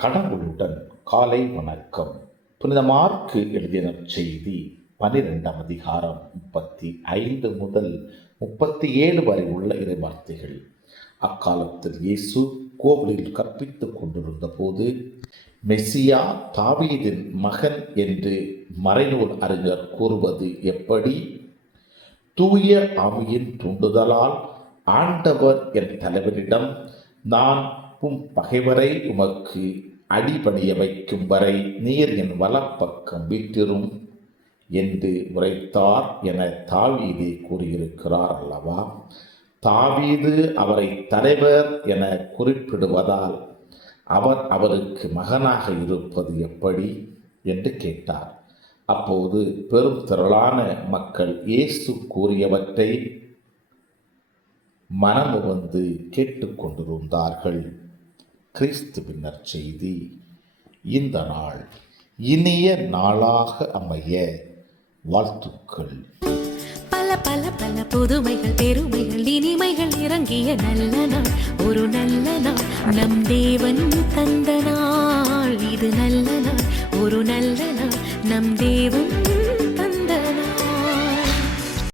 கடவுளுடன் காலை வணக்கம். புனித மார்க்கு எழுதின செய்தி 12ஆம் அதிகாரம் 35 முதல் 37 வரை உள்ள இறைவார்த்தைகள். அக்காலத்தில் இயேசு கோவிலில் கற்பித்துக் கொண்டிருந்த போது, மெசியா தாவீதின் மகன் என்று மறைநூல் அறிஞர் கூறுவது எப்படி? தூய ஆவியின் தூண்டுதலால் ஆண்டவர் என் தலைவரிடம், நான் உம் பகைவரை உமக்கு அடிபணிய வைக்கும் வரை நீர் என் வலப்பக்கம் வீற்றிரும் என்று உரைத்தார் என தாவீது கூறியிருக்கிறார் அல்லவா? தாவீது அவரை தலைவர் என குறிப்பிடுவதால் அவர் அவருக்கு மகனாக இருப்பது எப்படி என்று கேட்டார். அப்போது பெரும் திரளான மக்கள் இயேசு கூறியவற்றை மனமுவந்து கேட்டுக்கொண்டிருந்தார்கள். கிறிஸ்துவின் நற்செய்தி. இந்த நாள் இனிய நாளாக அமைய வாழ்த்துக்கள். பல பல பல புதுமைகள், பெருமைகள், இனிமைகள் இறங்கிய நல்ல நாள், ஒரு நல்ல நாள், நம் தேவன் தந்த நாள். இது நல்ல நாள், ஒரு நல்ல நாள், நம் தேவன்